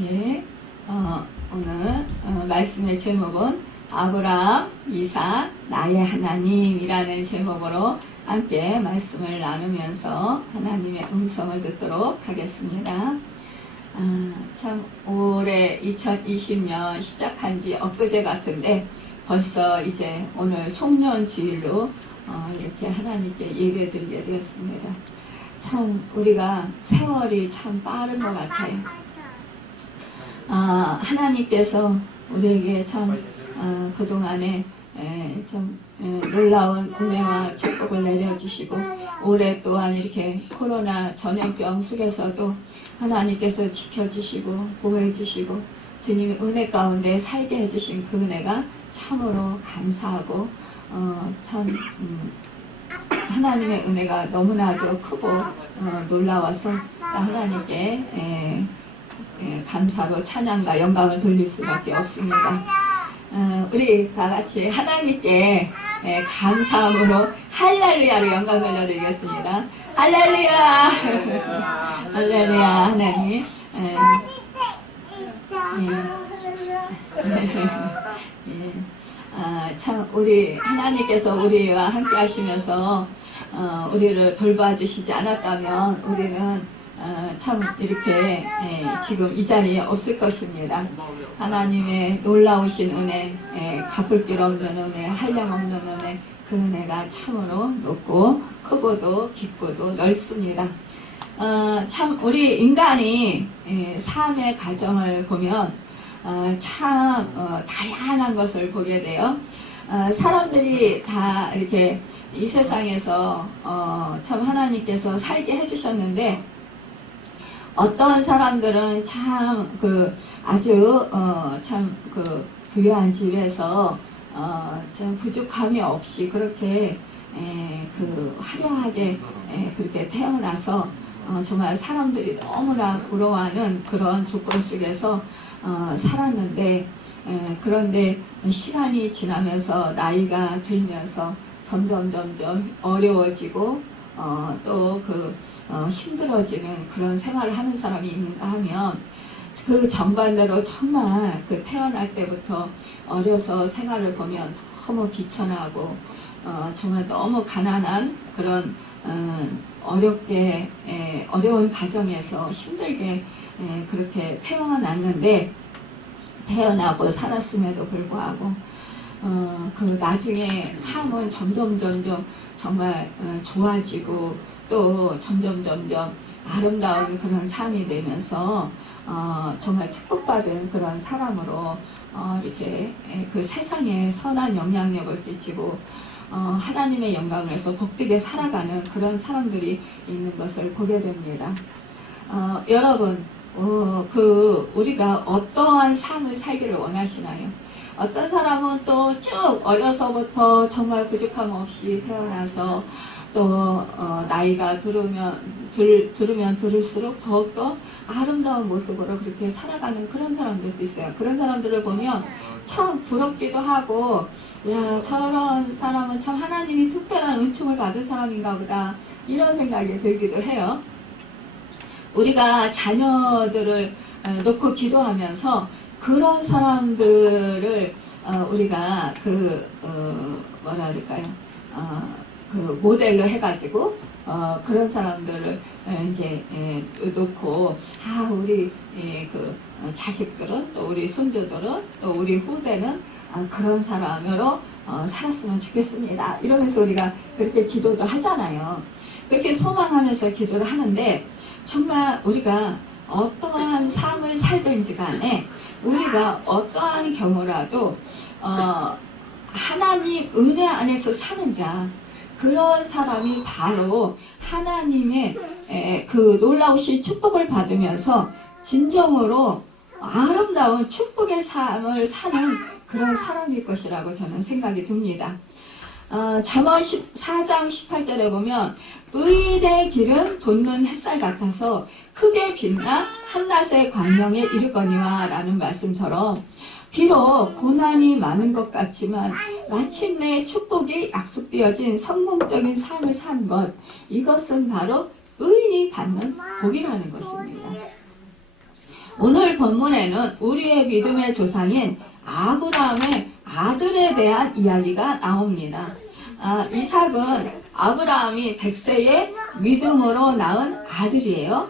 예, 오늘 말씀의 제목은 아브라함, 이삭, 나의 하나님이라는 제목으로 함께 말씀을 나누면서 하나님의 음성을 듣도록 하겠습니다. 참 올해 2020년 시작한 지 엊그제 같은데 벌써 이제 오늘 송년주일로 이렇게 하나님께 예배드리게 되었습니다. 참 우리가 세월이 참 빠른 것 같아요. 하나님께서 우리에게 참 그동안에 좀 놀라운 은혜와 축복을 내려주시고 올해 또한 이렇게 코로나 전염병 속에서도 하나님께서 지켜주시고 보호해주시고 주님의 은혜 가운데 살게 해주신 그 은혜가 참으로 감사하고 참 하나님의 은혜가 너무나도 크고 놀라워서 하나님께 감사로 찬양과 영광을 돌릴 수밖에 없습니다. 우리 다 같이 하나님께 감사함으로 할렐루야로 영광 돌려드리겠습니다. 할렐루야. 할렐루야. 하나님. 참 우리 하나님께서 우리와 함께 하시면서 우리를 돌봐주시지 않았다면 우리는 참 이렇게 지금 이 자리에 없을 것입니다. 하나님의 놀라우신 은혜, 갚을 길 없는 은혜, 한량없는 은혜, 그 은혜가 참으로 높고 크고도 깊고도 넓습니다. 참 우리 인간이 삶의 과정을 보면 참 다양한 것을 보게 돼요. 사람들이 다 이렇게 이 세상에서 참 하나님께서 살게 해주셨는데 어떤 사람들은 참 아주 참 부유한 집에서 참 부족함이 없이 그렇게 화려하게 그렇게 태어나서 정말 사람들이 너무나 부러워하는 그런 조건 속에서 살았는데 그런데 시간이 지나면서 나이가 들면서 점점 어려워지고 또 힘들어지는 그런 생활을 하는 사람이 있는가 하면 그 정반대로 정말 태어날 때부터 어려서 생활을 보면 너무 비천하고 정말 너무 가난한 그런 어렵게 어려운 가정에서 힘들게 그렇게 태어났는데 태어나고 살았음에도 불구하고 나중에 삶은 점점 정말 좋아지고 또 점점 아름다운 그런 삶이 되면서 정말 축복받은 그런 사람으로 이렇게 그 세상에 선한 영향력을 끼치고 하나님의 영광을 해서 복되게 살아가는 그런 사람들이 있는 것을 보게 됩니다. 여러분 우리가 어떠한 삶을 살기를 원하시나요? 어떤 사람은 또 쭉 어려서부터 정말 부족함 없이 태어나서 또 나이가 들으면 들을수록 더욱더 아름다운 모습으로 그렇게 살아가는 그런 사람들도 있어요. 그런 사람들을 보면 참 부럽기도 하고 야 저런 사람은 참 하나님이 특별한 은총을 받은 사람인가 보다 이런 생각이 들기도 해요. 우리가 자녀들을 놓고 기도하면서 그런 사람들을 우리가 뭐라 그럴까요? 모델로 해가지고 그런 사람들을 이제 놓고 우리 자식들은 또 우리 손주들은 또 우리 후대는 그런 사람으로 살았으면 좋겠습니다. 이러면서 우리가 그렇게 기도도 하잖아요. 그렇게 소망하면서 기도를 하는데 정말 우리가 어떠한 삶을 살든지 간에 우리가 어떠한 경우라도 하나님 은혜 안에서 사는 자 그런 사람이 바로 하나님의 그 놀라우신 축복을 받으면서 진정으로 아름다운 축복의 삶을 사는 그런 사람일 것이라고 저는 생각이 듭니다. 잠언 4장 18절에 보면 의인의 길은 돋는 햇살 같아서 크게 빛나 한낮의 광명에 이르거니와 라는 말씀처럼 비록 고난이 많은 것 같지만 마침내 축복이 약속되어진 성공적인 삶을 산 것 이것은 바로 의인이 받는 복이라는 것입니다. 오늘 본문에는 우리의 믿음의 조상인 아브라함의 아들에 대한 이야기가 나옵니다. 이삭은 아브라함이 100세에 믿음으로 낳은 아들이에요.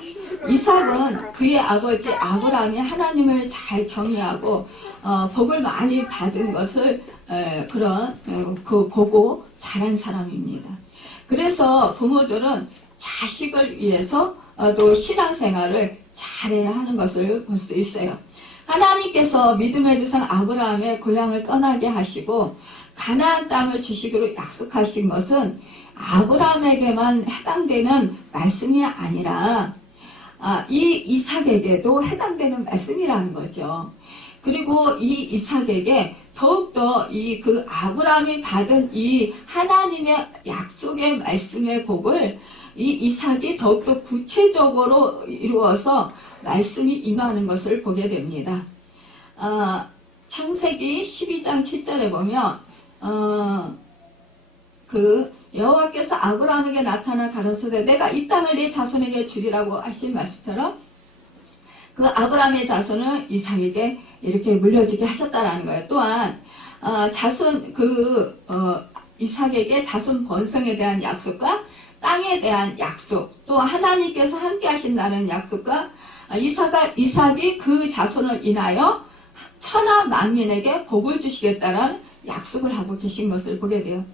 이삭은 그의 아버지 아브라함이 하나님을 잘 경외하고 복을 많이 받은 것을 보고 자란 사람입니다. 그래서 부모들은 자식을 위해서 또 신앙생활을 잘해야 하는 것을 볼 수 있어요. 하나님께서 믿음의 조상 아브라함의 고향을 떠나게 하시고 가나안 땅을 주시기로 약속하신 것은 아브라함에게만 해당되는 말씀이 아니라 이 이삭에게도 해당되는 말씀이라는 거죠. 그리고 이 이삭에게 더욱더 그 아브라함이 받은 이 하나님의 약속의 말씀의 복을 이 이삭이 더욱더 구체적으로 이루어서 말씀이 임하는 것을 보게 됩니다. 창세기 12장 7절에 보면 여호와께서 아브라함에게 나타나 가라사대 내가 이 땅을 네 자손에게 주리라고 하신 말씀처럼 그 아브라함의 자손은 이삭에게 이렇게 물려주게 하셨다라는 거예요. 또한 이삭에게 자손 번성에 대한 약속과 땅에 대한 약속, 또 하나님께서 함께 하신다는 약속과 이삭이 그 자손을 인하여 천하 만민에게 복을 주시겠다는 약속을 하고 계신 것을 보게 돼요.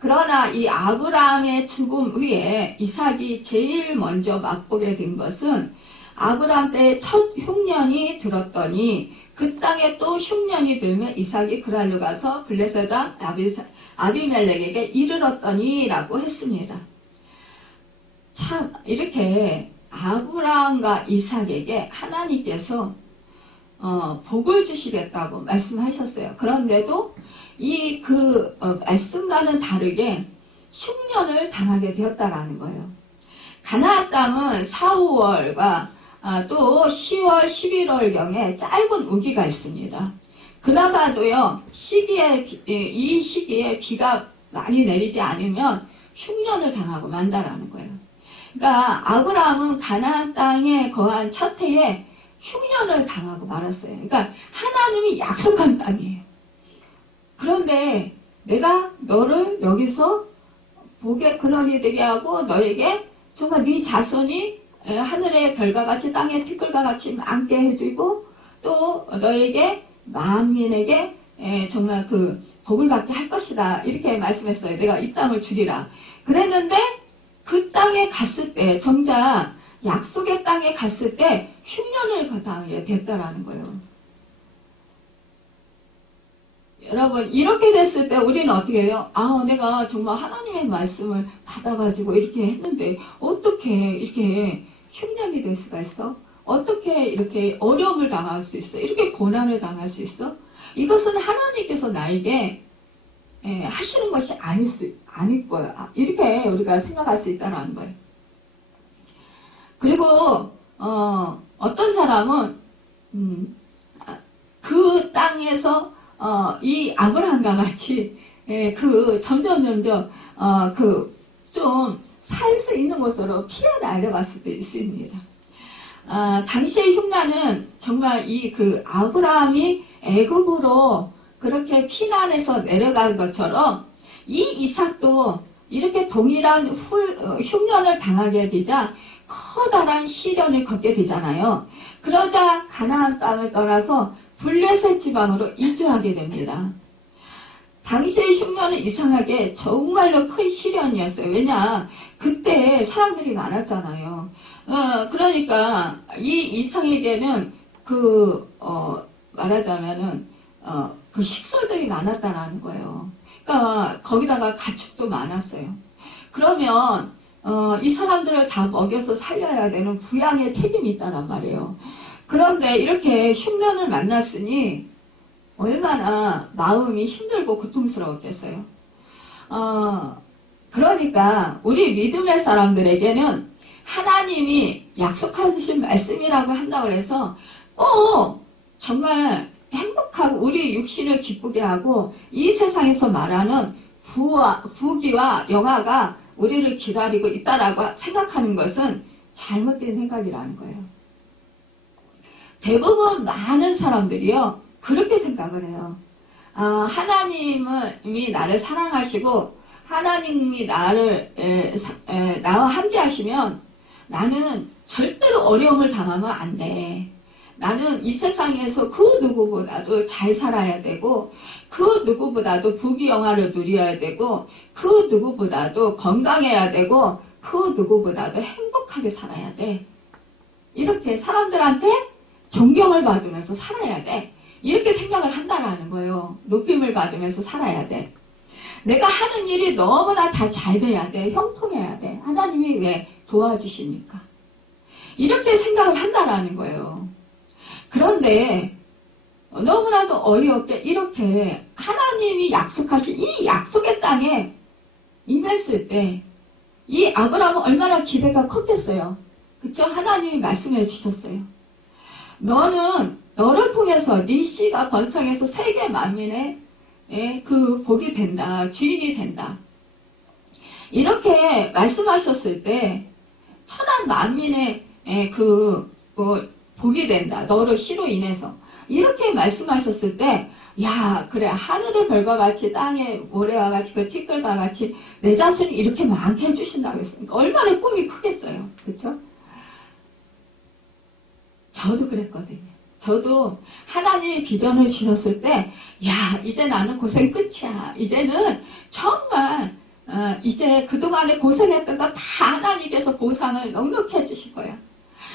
그러나 이 아브라함의 죽음 후에 이삭이 제일 먼저 맛보게 된 것은 아브라함 때의 첫 흉년이 들었더니 그 땅에 또 흉년이 들면 이삭이 그랄로 가서 블레셋 왕 아비멜렉에게 이르렀더니 라고 했습니다. 참 이렇게 아브라함과 이삭에게 하나님께서 복을 주시겠다고 말씀하셨어요. 그런데도 말씀과는 다르게 흉년을 당하게 되었다라는 거예요. 가나안 땅은 4, 5월과 또 10월, 11월경에 짧은 우기가 있습니다. 그나마도요, 이 시기에 비가 많이 내리지 않으면 흉년을 당하고 만다라는 거예요. 그러니까 아브라함은 가나안 땅에 거한 첫 해에 흉년을 당하고 말았어요. 그러니까 하나님이 약속한 땅이에요. 그런데 내가 너를 여기서 복의 근원이 되게 하고 너에게 정말 네 자손이 하늘의 별과 같이 땅의 티끌과 같이 많게 해주고 또 너에게 만민에게 정말 그 복을 받게 할 것이다. 이렇게 말씀했어요. 내가 이 땅을 주리라. 그랬는데 그 땅에 갔을 때 정작 약속의 땅에 갔을 때 흉년을 당하게 됐다라는 거예요. 여러분 이렇게 됐을 때 우리는 어떻게 해요? 내가 정말 하나님의 말씀을 받아가지고 이렇게 했는데 어떻게 이렇게 흉년이 될 수가 있어? 어떻게 이렇게 어려움을 당할 수 있어? 이렇게 고난을 당할 수 있어? 이것은 하나님께서 나에게 하시는 것이 아닐 거예요. 이렇게 우리가 생각할 수 있다는 거예요. 그리고 어떤 사람은 그 땅에서 이 아브라함과 같이 점점 좀 살 수 있는 곳으로 피해 나려갔을 때 있습니다. 당시의 흉년은 정말 아브라함이 애굽으로 그렇게 피난해서 내려간 것처럼 이 이삭도 이렇게 동일한 흉년을 당하게 되자 커다란 시련을 겪게 되잖아요. 그러자 가나안 땅을 떠나서 블레셋 지방으로 이주하게 됩니다. 당시의 흉년은 이상하게 정말로 큰 시련이었어요. 왜냐 그때 사람들이 많았잖아요. 그러니까 이 이삭에게는 말하자면은 그 식솔들이 많았다라는 거예요. 그러니까 거기다가 가축도 많았어요. 그러면 이 사람들을 다 먹여서 살려야 되는 부양의 책임이 있다란 말이에요. 그런데 이렇게 흉년을 만났으니 얼마나 마음이 힘들고 고통스러웠겠어요. 그러니까 우리 믿음의 사람들에게는 하나님이 약속하신 말씀이라고 한다고 해서 꼭 정말 행복하고 우리 육신을 기쁘게 하고 이 세상에서 말하는 부귀와 영화가 우리를 기다리고 있다라고 생각하는 것은 잘못된 생각이라는 거예요. 대부분 많은 사람들이요, 그렇게 생각을 해요. 하나님이 나를 사랑하시고, 하나님이 나와 함께 하시면 나는 절대로 어려움을 당하면 안 돼. 나는 이 세상에서 그 누구보다도 잘 살아야 되고, 그 누구보다도 부귀영화를 누려야 되고, 그 누구보다도 건강해야 되고, 그 누구보다도 행복하게 살아야 돼. 이렇게 사람들한테 존경을 받으면서 살아야 돼. 이렇게 생각을 한다라는 거예요. 높임을 받으면서 살아야 돼. 내가 하는 일이 너무나 다 잘 돼야 돼. 형통해야 돼. 하나님이 왜 도와주시니까. 이렇게 생각을 한다라는 거예요. 그런데 너무나도 어이없게 이렇게 하나님이 약속하신 이 약속의 땅에 임했을 때 이 아브라함은 얼마나 기대가 컸겠어요. 그쵸? 하나님이 말씀해 주셨어요. 너를 통해서 네 씨가 번성해서 세계 만민의 그 복이 된다. 주인이 된다. 이렇게 말씀하셨을 때 천한 만민의 복이 된다. 너를 씨로 인해서. 이렇게 말씀하셨을 때, 야, 그래, 하늘의 별과 같이, 땅의 모래와 같이, 그 티끌과 같이, 내 자신이 이렇게 많게 해주신다고 했으니까, 얼마나 꿈이 크겠어요. 그쵸? 저도 그랬거든요. 저도 하나님이 비전을 주셨을 때, 야, 이제 나는 고생 끝이야. 이제는 정말, 이제 그동안에 고생했던 거 다 하나님께서 보상을 넉넉히 해주실 거야.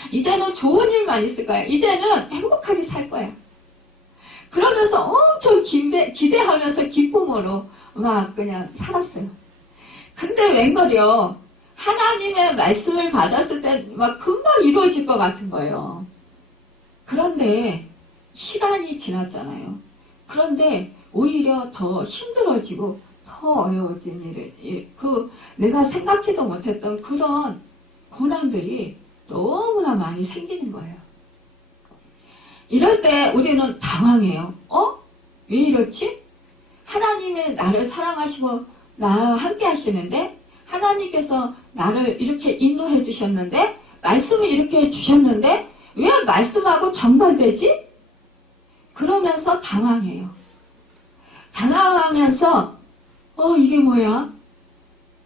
이제는 좋은 일만 있을 거야. 이제는 행복하게 살 거야. 그러면서 엄청 기대하면서 기쁨으로 막 그냥 살았어요. 근데 웬걸요, 하나님의 말씀을 받았을 때 막 금방 이루어질 것 같은 거예요. 그런데 시간이 지났잖아요. 그런데 오히려 더 힘들어지고 더 어려워진 내가 생각지도 못했던 그런 고난들이 너무나 많이 생기는 거예요. 이럴 때 우리는 당황해요. 왜 이렇지? 하나님이 나를 사랑하시고 나와 함께 하시는데, 하나님께서 나를 이렇게 인도해 주셨는데, 말씀을 이렇게 주셨는데 왜 말씀하고 정반대지? 그러면서 당황해요. 당황하면서 이게 뭐야?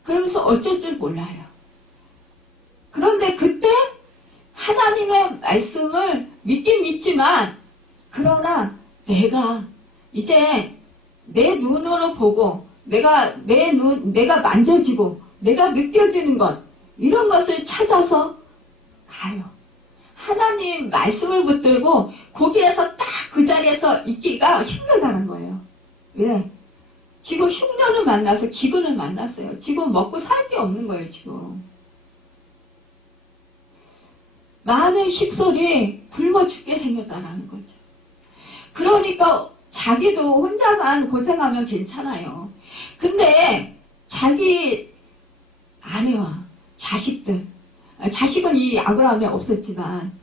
그러면서 어쩔 줄 몰라요. 그런데 그때 하나님의 말씀을 믿긴 믿지만, 그러나 내가 이제 내 눈으로 보고 내가 만져지고 내가 느껴지는 것, 이런 것을 찾아서 가요. 하나님 말씀을 붙들고 거기에서 딱 그 자리에서 있기가 힘들다는 거예요. 왜? 지금 흉년을 만나서 기근을 만났어요. 지금 먹고 살 게 없는 거예요. 지금 많은 식솔이 굶어 죽게 생겼다는 거죠. 그러니까 자기도 혼자만 고생하면 괜찮아요. 근데 자기 아내와 자식은 이 아브라함에 없었지만,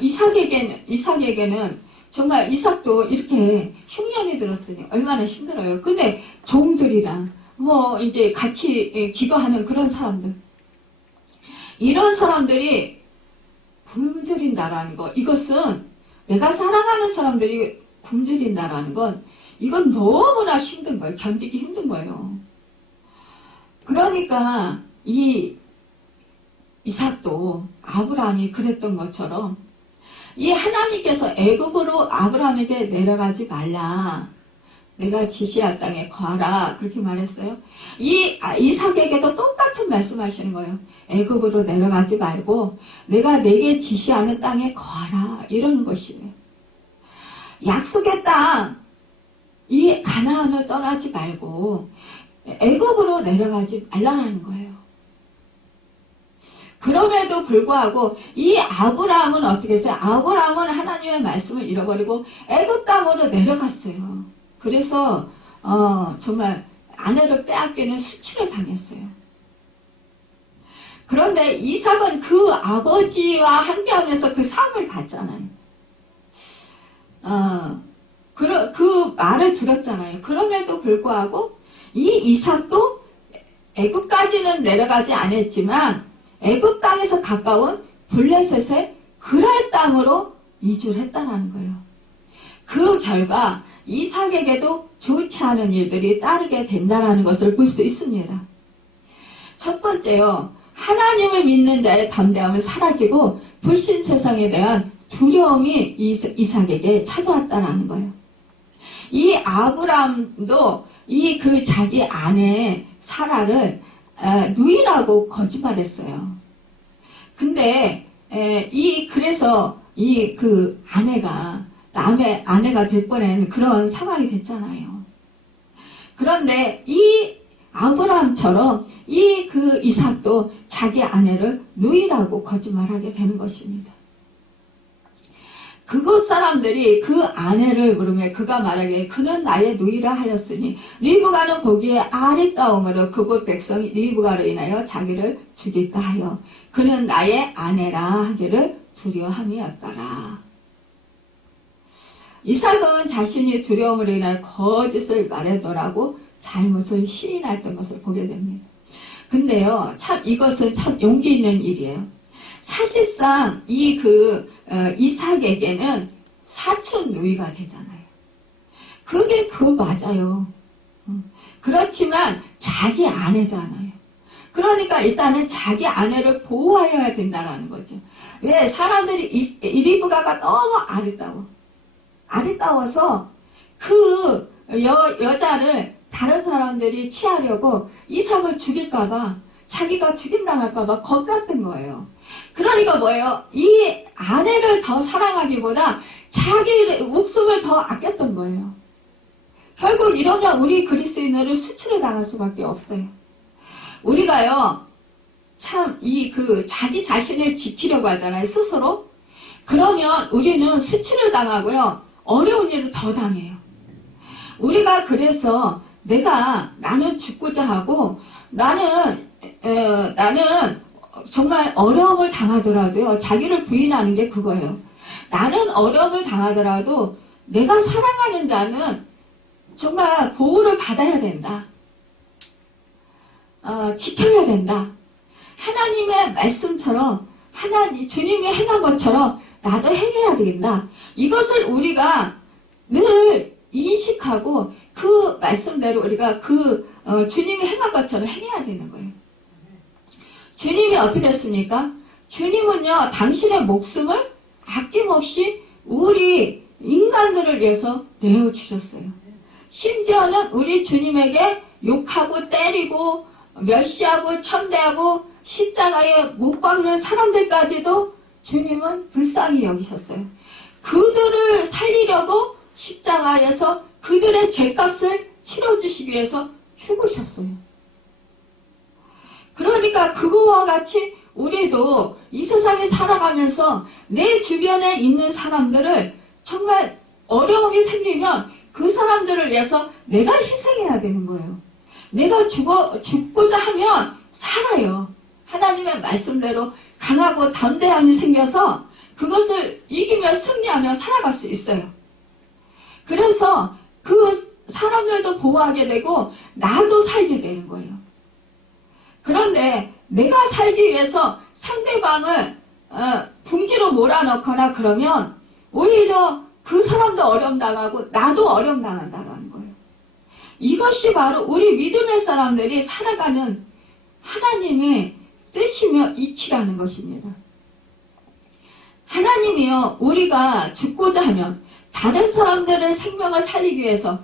이삭에게는 정말 이삭도 이렇게 흉년이 들었으니 얼마나 힘들어요. 근데 종들이랑 이제 같이 기거하는 그런 사람들, 이런 사람들이 굶주린다라는 거, 이것은 내가 사랑하는 사람들이 굶주린다라는 건, 이건 너무나 힘든 거예요. 견디기 힘든 거예요. 그러니까 이삭도 아브라함이 그랬던 것처럼, 이 하나님께서 애굽으로 아브라함에게 내려가지 말라, 내가 지시할 땅에 거하라, 그렇게 말했어요. 이삭에게도 똑같은 말씀하시는 거예요. 애굽으로 내려가지 말고 내가 내게 지시하는 땅에 거하라, 이러는 것이에요. 약속의 땅, 이 가나안을 떠나지 말고 애굽으로 내려가지 말라는 거예요. 그럼에도 불구하고 이 아브라함은 어떻게 했어요? 아브라함은 하나님의 말씀을 잃어버리고 애굽 땅으로 내려갔어요. 그래서 정말 아내를 빼앗기는 수치를 당했어요. 그런데 이삭은 그 아버지와 함께하면서 그 삶을 봤잖아요. 그 말을 들었잖아요. 그럼에도 불구하고 이 이삭도 애굽까지는 내려가지 않았지만 애굽 땅에서 가까운 블레셋의 그랄 땅으로 이주를 했다라는 거예요. 그 결과 이삭에게도 좋지 않은 일들이 따르게 된다라는 것을 볼 수 있습니다. 첫 번째요. 하나님을 믿는 자의 담대함은 사라지고 불신 세상에 대한 두려움이 이삭에게 찾아왔다라는 거예요. 이 아브람도 이 그 자기 아내 사라를 누이라고 거짓말했어요. 근데 그래서 이 그 아내가 남의 아내가 될 뻔한 그런 상황이 됐잖아요. 그런데 이 아브라함처럼 이 그 이삭도 자기 아내를 누이라고 거짓말하게 되는 것입니다. 그곳 사람들이 그 아내를 물으며 그가 말하기에 그는 나의 누이라 하였으니 리브가는 보기에 아리따움으로 그곳 백성이 리브가로 인하여 자기를 죽일까 하여 그는 나의 아내라 하기를 두려워함이었더라. 이삭은 자신이 두려움으로 인하여 거짓을 말하더라고 잘못을 시인했던 것을 보게 됩니다. 근데요, 참 이것은 참 용기 있는 일이에요. 사실상 이삭에게는 사촌 누이가 되잖아요. 그게 맞아요. 그렇지만 자기 아내잖아요. 그러니까 일단은 자기 아내를 보호하여야 된다는 거죠. 왜? 사람들이 리브가가 너무 아리따워서 그 여자를 다른 사람들이 취하려고 이삭을 죽일까봐, 자기가 죽임당할까봐 겁났던 거예요. 그러니까 뭐예요? 이 아내를 더 사랑하기보다 자기 목숨을 더 아꼈던 거예요. 결국 이러면 우리 그리스도인들은 수치를 당할 수밖에 없어요. 우리가요, 참 자기 자신을 지키려고 하잖아요, 스스로. 그러면 우리는 수치를 당하고요, 어려운 일을 더 당해요. 우리가 그래서 나는 죽고자 하고 나는 정말 어려움을 당하더라도요. 자기를 부인하는 게 그거예요. 나는 어려움을 당하더라도 내가 사랑하는 자는 정말 보호를 받아야 된다. 지켜야 된다. 하나님의 말씀처럼 주님이 행한 것처럼 나도 행해야 된다. 이것을 우리가 늘 인식하고 그 말씀대로 우리가 주님이 행한 것처럼 행해야 되는 거예요. 주님이 어떻게 했습니까? 주님은요, 당신의 목숨을 아낌없이 우리 인간들을 위해서 내어주셨어요. 심지어는 우리 주님에게 욕하고 때리고 멸시하고 천대하고 십자가에 못 박는 사람들까지도 주님은 불쌍히 여기셨어요. 그들을 살리려고 십자가에서 그들의 죄값을 치러주시기 위해서 죽으셨어요. 그러니까 그거와 같이 우리도 이 세상에 살아가면서 내 주변에 있는 사람들을 정말 어려움이 생기면 그 사람들을 위해서 내가 희생해야 되는 거예요. 내가 죽고자 하면 살아요. 하나님의 말씀대로 강하고 담대함이 생겨서 그것을 이기며 승리하며 살아갈 수 있어요. 그래서 그 사람들도 보호하게 되고 나도 살게 되는 거예요. 그런데 내가 살기 위해서 상대방을 궁지로 몰아넣거나 그러면 오히려 그 사람도 어려움 당하고 나도 어려움 당한다는 거예요. 이것이 바로 우리 믿음의 사람들이 살아가는 하나님의 뜻이며 이치라는 것입니다. 하나님이요, 우리가 죽고자 하면 다른 사람들의 생명을 살리기 위해서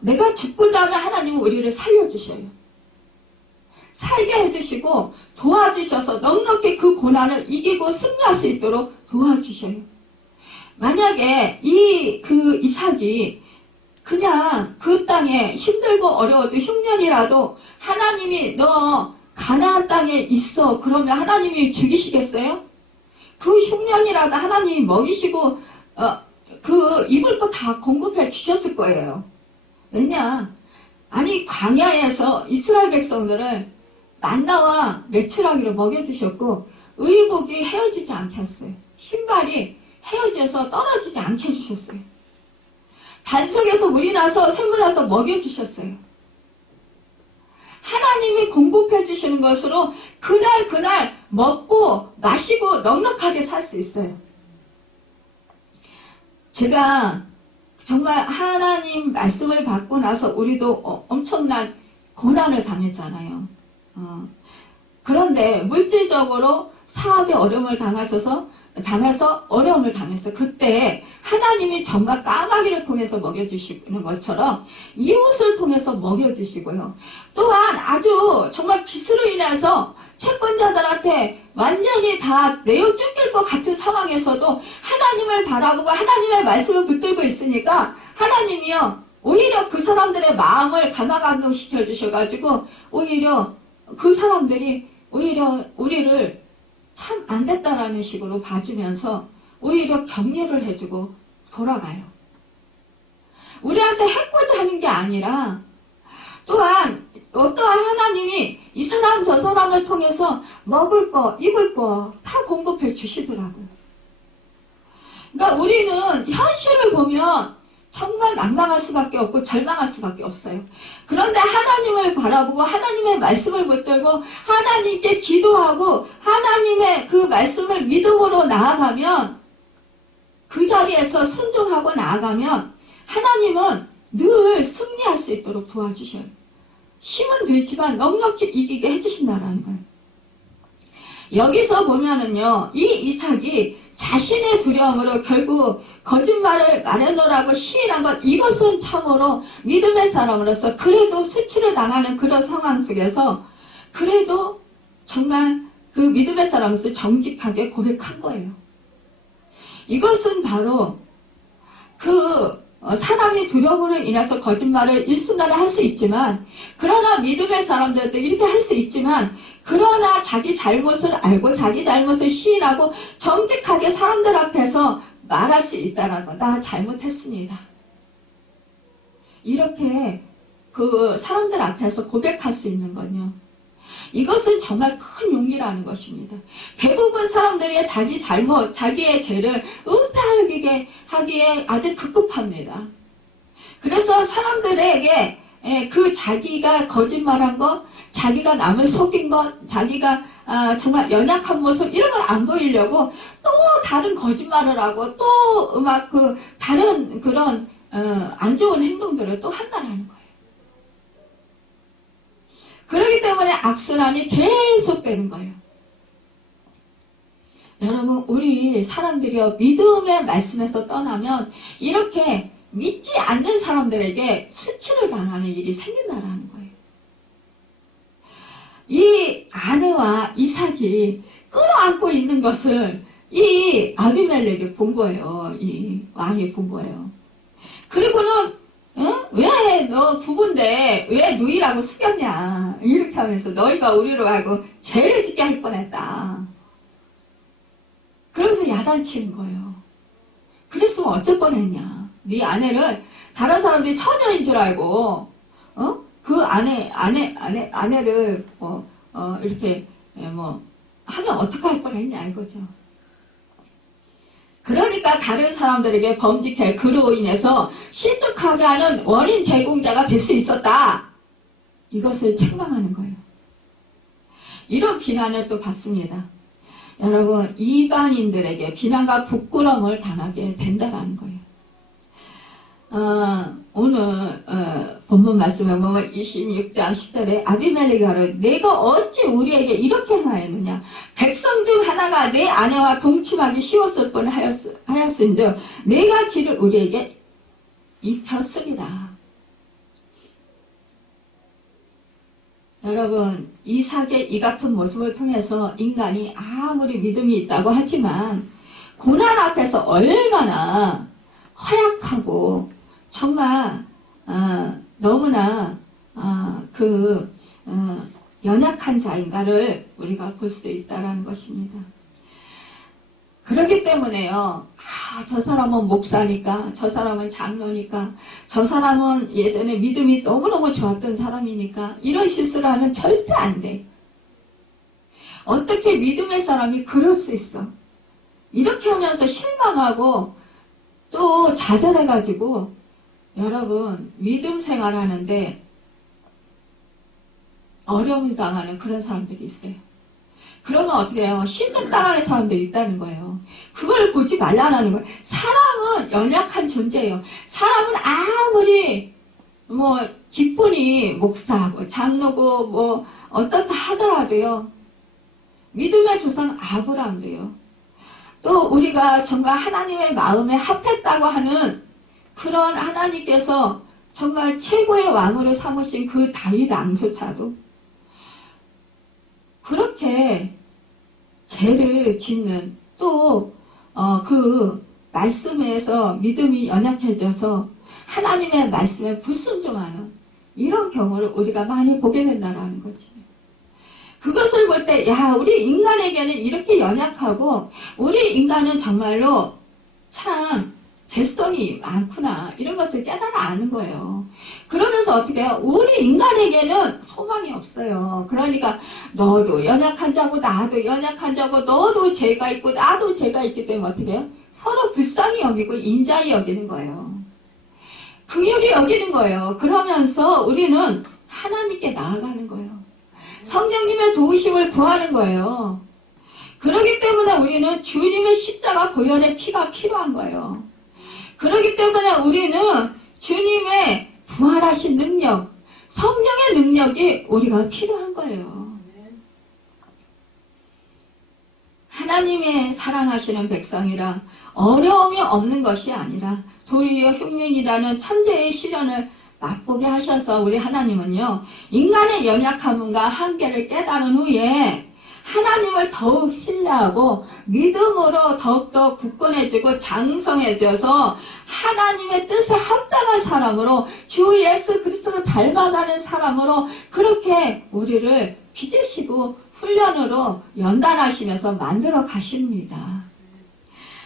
내가 죽고자 하면 하나님은 우리를 살려주셔요. 살게 해주시고 도와주셔서 넉넉히 그 고난을 이기고 승리할 수 있도록 도와주셔요. 만약에 이삭이 그냥 그 땅에 힘들고 어려워도 흉년이라도 하나님이 너 가나안 땅에 있어 그러면 하나님이 죽이시겠어요? 그 흉년이라도 하나님이 먹이시고 입을 거 다 공급해 주셨을 거예요. 왜냐? 아니 광야에서 이스라엘 백성들을 만나와 메추라기를 먹여주셨고 의복이 헤어지지 않게 했어요. 신발이 헤어져서 떨어지지 않게 해주셨어요. 반석에서 물이 나서 샘물 나서 먹여주셨어요. 하나님이 공급해 주시는 것으로 그날 먹고 마시고 넉넉하게 살 수 있어요. 제가 정말 하나님 말씀을 받고 나서 우리도 엄청난 고난을 당했잖아요. 그런데 물질적으로 사업에 어려움을 당해서 어려움을 당했어. 그때 하나님이 정말 까마귀를 통해서 먹여주시는 것처럼 이웃을 통해서 먹여주시고요. 또한 아주 정말 빚으로 인해서 채권자들한테 완전히 다 내어 쫓길 것 같은 상황에서도 하나님을 바라보고 하나님의 말씀을 붙들고 있으니까 하나님이요 오히려 그 사람들의 마음을 감화감동시켜 주셔가지고 오히려 그 사람들이 오히려 우리를 참 안 됐다라는 식으로 봐주면서 오히려 격려를 해주고 돌아가요. 우리한테 해코지 하는 게 아니라 또한 어떠한 하나님이 이 사람 저 사람을 통해서 먹을 거 입을 거 다 공급해 주시더라고요. 그러니까 우리는 현실을 보면 정말 낭망할 수밖에 없고 절망할 수밖에 없어요. 그런데 하나님을 바라보고 하나님의 말씀을 붙들고 하나님께 기도하고 하나님의 그 말씀을 믿음으로 나아가면 그 자리에서 순종하고 나아가면 하나님은 늘 승리할 수 있도록 도와주셔요. 힘은 들지만 넉넉히 이기게 해주신다라는 거예요. 여기서 보면은요, 이 이삭이 자신의 두려움으로 결국 거짓말을 말해놓으라고 시인한 것, 이것은 참으로 믿음의 사람으로서 그래도 수치를 당하는 그런 상황 속에서 그래도 정말 그 믿음의 사람으로서 정직하게 고백한 거예요. 이것은 바로 그 사람이 두려움으로 인해서 거짓말을 일순간에 할 수 있지만, 그러나 믿음의 사람들도 이렇게 할 수 있지만, 그러나 자기 잘못을 알고 자기 잘못을 시인하고 정직하게 사람들 앞에서 말할 수 있다는 거. 나 잘못했습니다. 이렇게 그 사람들 앞에서 고백할 수 있는 건요. 이것은 정말 큰 용기라는 것입니다. 대부분 사람들이 자기 잘못, 자기의 죄를 은폐하게 하기에 아주 급급합니다. 그래서 사람들에게 그 자기가 거짓말한 것, 자기가 남을 속인 것, 자기가 정말 연약한 모습 이런 걸 안 보이려고 또 다른 거짓말을 하고 또 막 그 다른 그런 안 좋은 행동들을 또 한다라는 거예요. 그렇기 때문에 악순환이 계속되는 거예요. 여러분, 우리 사람들이요, 믿음의 말씀에서 떠나면 이렇게 믿지 않는 사람들에게 수치를 당하는 일이 생긴다라는 거예요. 이 아내와 이삭이 끌어안고 있는 것을 이 아비멜렉이 본 거예요. 이 왕이 본 거예요. 그리고는 왜 너 부부인데 왜 누이라고 숙였냐 이렇게 하면서 너희가 우리로 알고 죄를 짓게 할 뻔했다. 그러면서 야단치는 거예요. 그랬으면 어쩔 뻔했냐. 네 아내를 다른 사람들이 처녀인 줄 알고 그 아내를 이렇게 하면 어떡할 뻔했냐 이거죠. 그러니까 다른 사람들에게 범직해 그로 인해서 실족하게 하는 원인 제공자가 될 수 있었다. 이것을 책망하는 거예요. 이런 비난을 또 받습니다. 여러분, 이방인들에게 비난과 부끄러움을 당하게 된다는 거예요. 오늘 본문 말씀에 보면 26장 10절에 아비멜렉이 가로되 내가 어찌 우리에게 이렇게 하였느냐. 백성 중 하나가 내 아내와 동침하기 쉬웠을 뻔하였은즉 내가 지를 우리에게 입혔으리라. 여러분, 이삭의 이 같은 모습을 통해서 인간이 아무리 믿음이 있다고 하지만 고난 앞에서 얼마나 허약하고 정말 너무나 연약한 자인가를 우리가 볼 수 있다는 것입니다. 그렇기 때문에요. 저 사람은 목사니까, 저 사람은 장로니까, 저 사람은 예전에 믿음이 너무너무 좋았던 사람이니까 이런 실수를 하면 절대 안 돼. 어떻게 믿음의 사람이 그럴 수 있어? 이렇게 하면서 실망하고 또 좌절해가지고 여러분 믿음 생활하는데 어려움을 당하는 그런 사람들이 있어요. 그러면 어떻게 해요? 실족당하는 사람들이 있다는 거예요. 그걸 보지 말라는 거예요. 사람은 연약한 존재예요. 사람은 아무리 뭐 직분이 목사고 장로고 뭐 어떻다 하더라도요. 믿음의 조상 아브라함도요. 또 우리가 정말 하나님의 마음에 합했다고 하는 그런 하나님께서 정말 최고의 왕으로 삼으신 그 다윗 왕조차도 그렇게 죄를 짓는 또 그 말씀에서 믿음이 연약해져서 하나님의 말씀에 불순종하는 이런 경우를 우리가 많이 보게 된다는 거지. 그것을 볼 때 야 우리 인간에게는 이렇게 연약하고 우리 인간은 정말로 참 죄성이 많구나 이런 것을 깨달아 아는 거예요. 그러면서 어떻게 해요? 우리 인간에게는 소망이 없어요. 그러니까 너도 연약한 자고 나도 연약한 자고 너도 죄가 있고 나도 죄가 있기 때문에 어떻게 해요? 서로 불쌍히 여기고 인자히 여기는 거예요. 긍휼히 여기는 거예요. 그러면서 우리는 하나님께 나아가는 거예요. 성령님의 도우심을 구하는 거예요. 그렇기 때문에 우리는 주님의 십자가 보혈의 피가 필요한 거예요. 그렇기 때문에 우리는 주님의 부활하신 능력, 성령의 능력이 우리가 필요한 거예요. 하나님의 사랑하시는 백성이라 어려움이 없는 것이 아니라 도리어 흉년이라는 천재의 시련을 맛보게 하셔서 우리 하나님은요. 인간의 연약함과 한계를 깨달은 후에 하나님을 더욱 신뢰하고 믿음으로 더욱더 굳건해지고 장성해져서 하나님의 뜻에 합당한 사람으로 주 예수 그리스도를 닮아가는 사람으로 그렇게 우리를 빚으시고 훈련으로 연단하시면서 만들어 가십니다.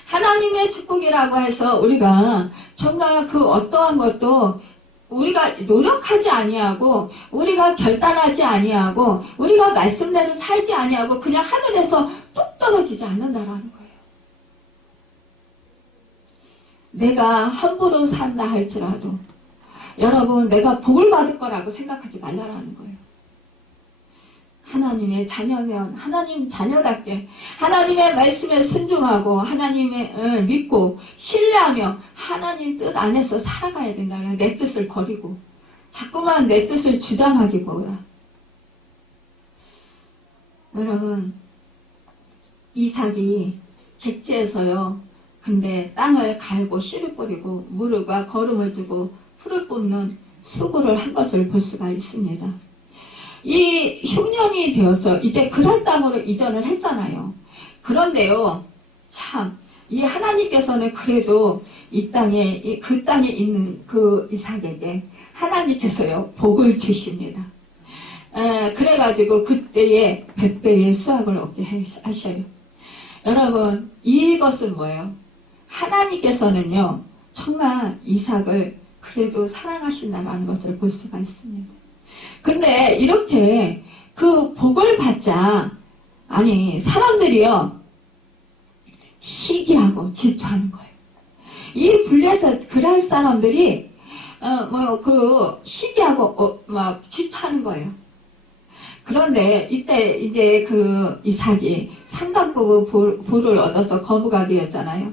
하나님의 축복이라고 해서 우리가 정말 그 어떠한 것도 우리가 노력하지 아니하고 우리가 결단하지 아니하고 우리가 말씀대로 살지 아니하고 그냥 하늘에서 뚝 떨어지지 않는다라는 거예요. 내가 함부로 산다 할지라도 여러분 내가 복을 받을 거라고 생각하지 말라라는 거예요. 하나님의 자녀면 하나님 자녀답게 하나님의 말씀에 순종하고 하나님을 믿고 신뢰하며 하나님 뜻 안에서 살아가야 된다. 내 뜻을 버리고 자꾸만 내 뜻을 주장하기보다 여러분 이삭이 객지에서요. 근데 땅을 갈고 씨를 뿌리고 물과 거름을 주고 풀을 뽑는 수고를 한 것을 볼 수가 있습니다. 이 흉년이 되어서 이제 그랄 땅으로 이전을 했잖아요. 그런데요, 참, 이 하나님께서는 그래도 이 땅에, 그 땅에 있는 그 이삭에게 하나님께서요, 복을 주십니다. 그래가지고 그때에 100배의 수확을 얻게 하셔요. 여러분, 이것은 뭐예요? 하나님께서는요, 정말 이삭을 그래도 사랑하신다는 것을 볼 수가 있습니다. 근데 이렇게 그 복을 받자 아니 사람들이요 시기하고 질투하는 거예요. 이 블레셋 그랄 사람들이 시기하고 막 질투하는 거예요. 그런데 이때 이제 그 이삭이 상당부 부를 얻어서 거부가 되었잖아요.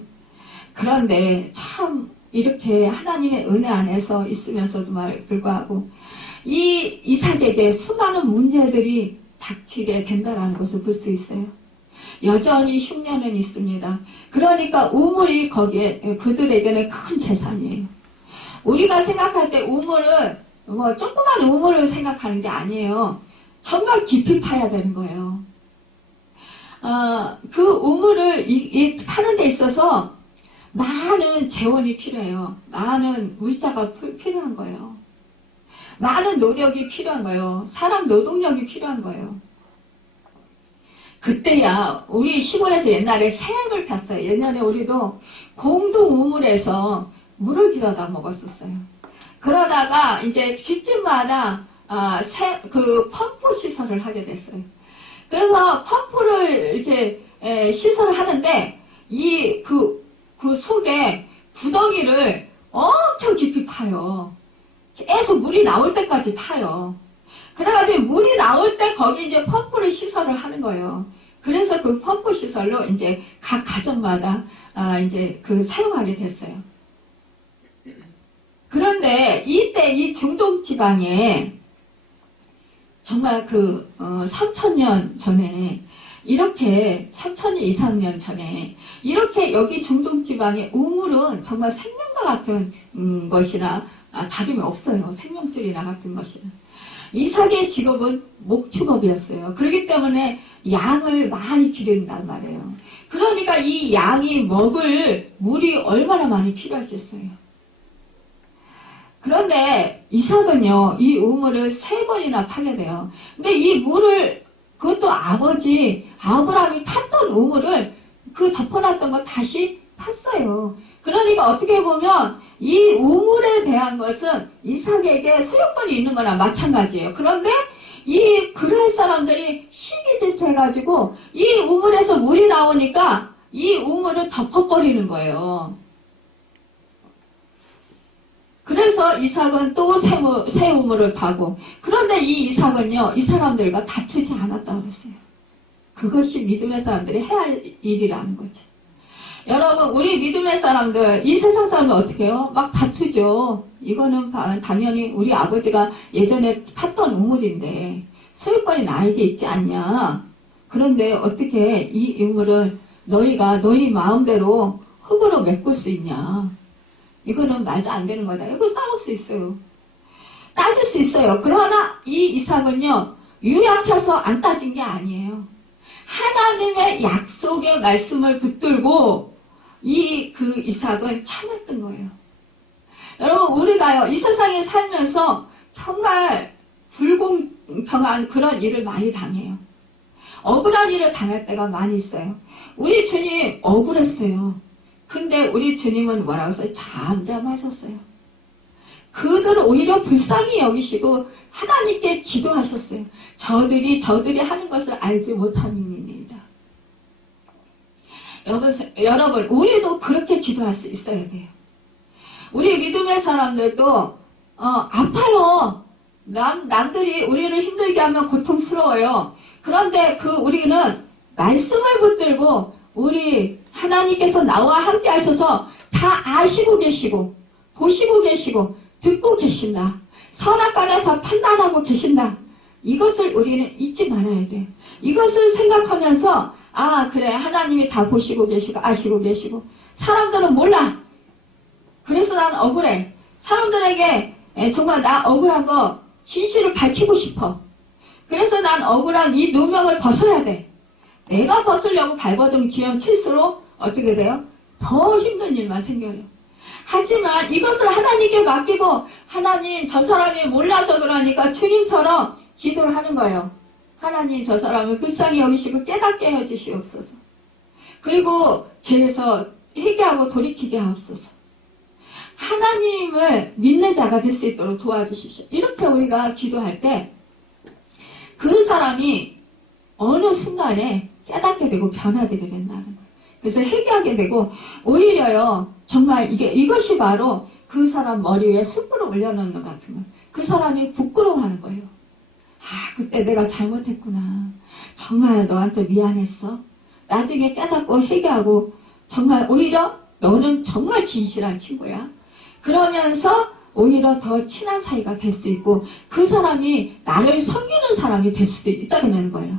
그런데 참 이렇게 하나님의 은혜 안에서 있으면서도 불구하고 이 이삭에게 수많은 문제들이 닥치게 된다는 것을 볼 수 있어요. 여전히 흉년은 있습니다. 그러니까 우물이 거기에 그들에게는 큰 재산이에요. 우리가 생각할 때 우물은 조그만 우물을 생각하는 게 아니에요. 정말 깊이 파야 되는 거예요. 그 우물을 파는 데 있어서 많은 재원이 필요해요. 많은 물자가 필요한 거예요. 많은 노력이 필요한 거예요. 사람 노동력이 필요한 거예요. 그때야 우리 시골에서 옛날에 새를 폈어요. 예전에 우리도 공동 우물에서 물을 들여다 먹었었어요. 그러다가 이제 집집마다 그 펌프 시설을 하게 됐어요. 그래서 펌프를 이렇게 시설을 하는데 그 속에 구덩이를 엄청 깊이 파요. 계속 물이 나올 때까지 파요. 그래가지고 물이 나올 때 거기 이제 펌프를 시설을 하는 거예요. 그래서 그 펌프 시설로 이제 각 가정마다 이제 그 사용하게 됐어요. 그런데 이때 이 중동 지방에 정말 3,000년 전에 이렇게 3,000년 이상 전에 이렇게 여기 중동 지방의 우물은 정말 생명과 같은 것이나 다름이 없어요. 생명줄이나 같은 것이나. 이삭의 직업은 목축업이었어요. 그렇기 때문에 양을 많이 기른단 말이에요. 그러니까 이 양이 먹을 물이 얼마나 많이 필요했겠어요. 그런데 이삭은요, 이 우물을 3번이나 파게 돼요. 근데 이 물을, 그것도 아버지, 아브라함이 팠던 우물을 덮어놨던 거 다시 팠어요. 그러니까 어떻게 보면 이 우물에 대한 것은 이삭에게 소유권이 있는 거나 마찬가지예요. 그런데 그럴 사람들이 시기질투해가지고 이 우물에서 물이 나오니까 이 우물을 덮어버리는 거예요. 그래서 이삭은 또 새 우물을 파고, 그런데 이 이삭은요, 이 사람들과 다투지 않았다고 그랬어요. 그것이 믿음의 사람들이 해야 할 일이라는 거지. 여러분, 우리 믿음의 사람들, 이 세상 사람들 어떻게 해요? 막 다투죠. 이거는 당연히 우리 아버지가 예전에 팠던 우물인데 소유권이 나에게 있지 않냐. 그런데 어떻게 이 우물을 너희가 너희 마음대로 흙으로 메꿀 수 있냐. 이거는 말도 안 되는 거다. 이거 싸울 수 있어요. 따질 수 있어요. 그러나 이 이삭은요, 유약해서 안 따진 게 아니에요. 하나님의 약속의 말씀을 붙들고 이삭은 참았던 거예요. 여러분, 우리가요, 이 세상에 살면서 정말 불공평한 그런 일을 많이 당해요. 억울한 일을 당할 때가 많이 있어요. 우리 주님 억울했어요. 근데 우리 주님은 뭐라고 했어요? 잠잠하셨어요. 그들을 오히려 불쌍히 여기시고 하나님께 기도하셨어요. 저들이 하는 것을 알지 못함입니다. 여러분, 우리도 그렇게 기도할 수 있어야 돼요. 우리 믿음의 사람들도 아파요. 남들이 우리를 힘들게 하면 고통스러워요. 그런데 우리는 말씀을 붙들고 우리 하나님께서 나와 함께 하셔서 다 아시고 계시고 보시고 계시고 듣고 계신다. 선악간에 다 판단하고 계신다. 이것을 우리는 잊지 말아야 돼요. 이것을 생각하면서 그래, 하나님이 다 보시고 계시고 아시고 계시고 사람들은 몰라. 그래서 난 억울해. 사람들에게 정말 나 억울한 거 진실을 밝히고 싶어. 그래서 난 억울한 이 누명을 벗어야 돼. 내가 벗으려고 발버둥 치면 칠수록 어떻게 돼요? 더 힘든 일만 생겨요. 하지만 이것을 하나님께 맡기고 하나님, 저 사람이 몰라서 그러니까 주님처럼 기도를 하는 거예요. 하나님, 저 사람을 불쌍히 여기시고 깨닫게 해주시옵소서. 그리고 죄에서 회개하고 돌이키게 하옵소서. 하나님을 믿는 자가 될 수 있도록 도와주십시오. 이렇게 우리가 기도할 때 그 사람이 어느 순간에 깨닫게 되고 변화되게 된다는 거예요. 그래서 회개하게 되고 오히려요, 정말 이것이 바로 그 사람 머리 위에 숯불을 올려놓는 것 같은 거예요. 그 사람이 부끄러워하는 거예요. 그때 내가 잘못했구나. 정말 너한테 미안했어. 나중에 깨닫고 회개하고 정말 오히려 너는 정말 진실한 친구야. 그러면서 오히려 더 친한 사이가 될 수 있고 그 사람이 나를 섬기는 사람이 될 수도 있다는 거예요.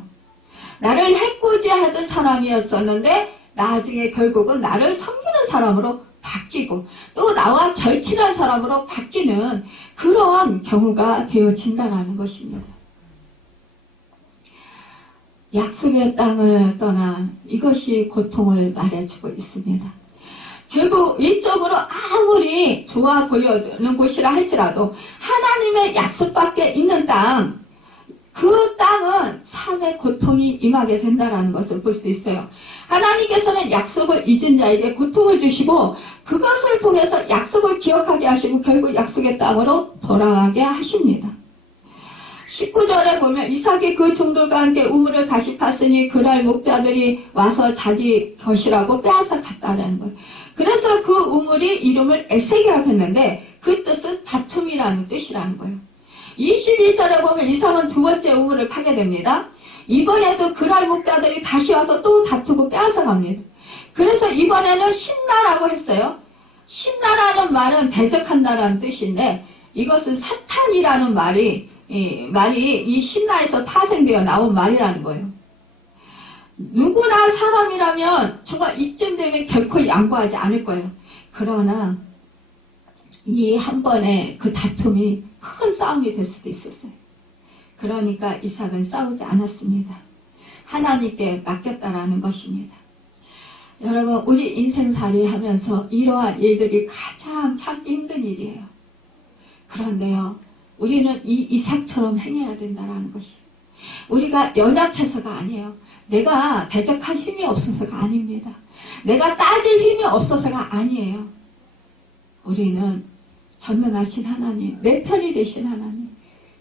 나를 해코지하던 사람이었었는데 나중에 결국은 나를 섬기는 사람으로 바뀌고 또 나와 절친한 사람으로 바뀌는 그러한 경우가 되어진다는 것입니다. 약속의 땅을 떠나 이것이 고통을 말해주고 있습니다. 결국 일적으로 아무리 좋아 보이는 곳이라 할지라도 하나님의 약속밖에 있는 땅, 그 땅은 삶의 고통이 임하게 된다는 것을 볼 수 있어요. 하나님께서는 약속을 잊은 자에게 고통을 주시고 그것을 통해서 약속을 기억하게 하시고 결국 약속의 땅으로 돌아가게 하십니다. 19절에 보면 이삭이 그 종들과 함께 우물을 다시 팠으니 그날 목자들이 와서 자기 것이라고 빼앗아 갔다는 거예요. 그래서 그 우물이 이름을 에색이라고 했는데 그 뜻은 다툼이라는 뜻이라는 거예요. 22절에 보면 이삭은 두 번째 우물을 파게 됩니다. 이번에도 그랄 목자들이 다시 와서 또 다투고 빼앗아갑니다. 그래서 이번에는 신나라고 했어요. 신나라는 말은 대적한다라는 뜻인데 이것은 사탄이라는 말이 이 신나에서 파생되어 나온 말이라는 거예요. 누구나 사람이라면 정말 이쯤 되면 결코 양보하지 않을 거예요. 그러나 이 한 번의 그 다툼이 큰 싸움이 될 수도 있었어요. 그러니까 이삭은 싸우지 않았습니다. 하나님께 맡겼다라는 것입니다. 여러분, 우리 인생살이 하면서 이러한 일들이 가장 참기 힘든 일이에요. 그런데요, 우리는 이 이삭처럼 행해야 된다는 것이에요. 우리가 연약해서가 아니에요. 내가 대적할 힘이 없어서가 아닙니다. 내가 따질 힘이 없어서가 아니에요. 우리는 전능하신 하나님, 내 편이 되신 하나님,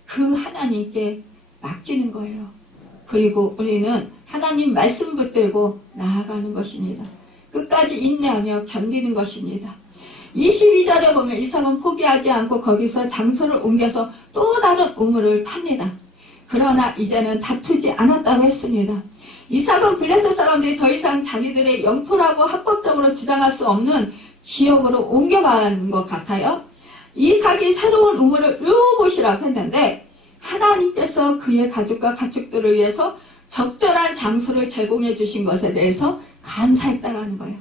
그 하나님께 맡기는 거예요. 그리고 우리는 하나님 말씀 붙들고 나아가는 것입니다. 끝까지 인내하며 견디는 것입니다. 22절에 보면 이삭은 포기하지 않고 거기서 장소를 옮겨서 또 다른 우물을 팝니다. 그러나 이제는 다투지 않았다고 했습니다. 이삭은 블레셋 사람들이 더 이상 자기들의 영토라고 합법적으로 주장할 수 없는 지역으로 옮겨간 것 같아요. 이삭이 새로운 우물을 르호봇이라고 했는데 하나님께서 그의 가족과 가축들을 위해서 적절한 장소를 제공해 주신 것에 대해서 감사했다는 거예요.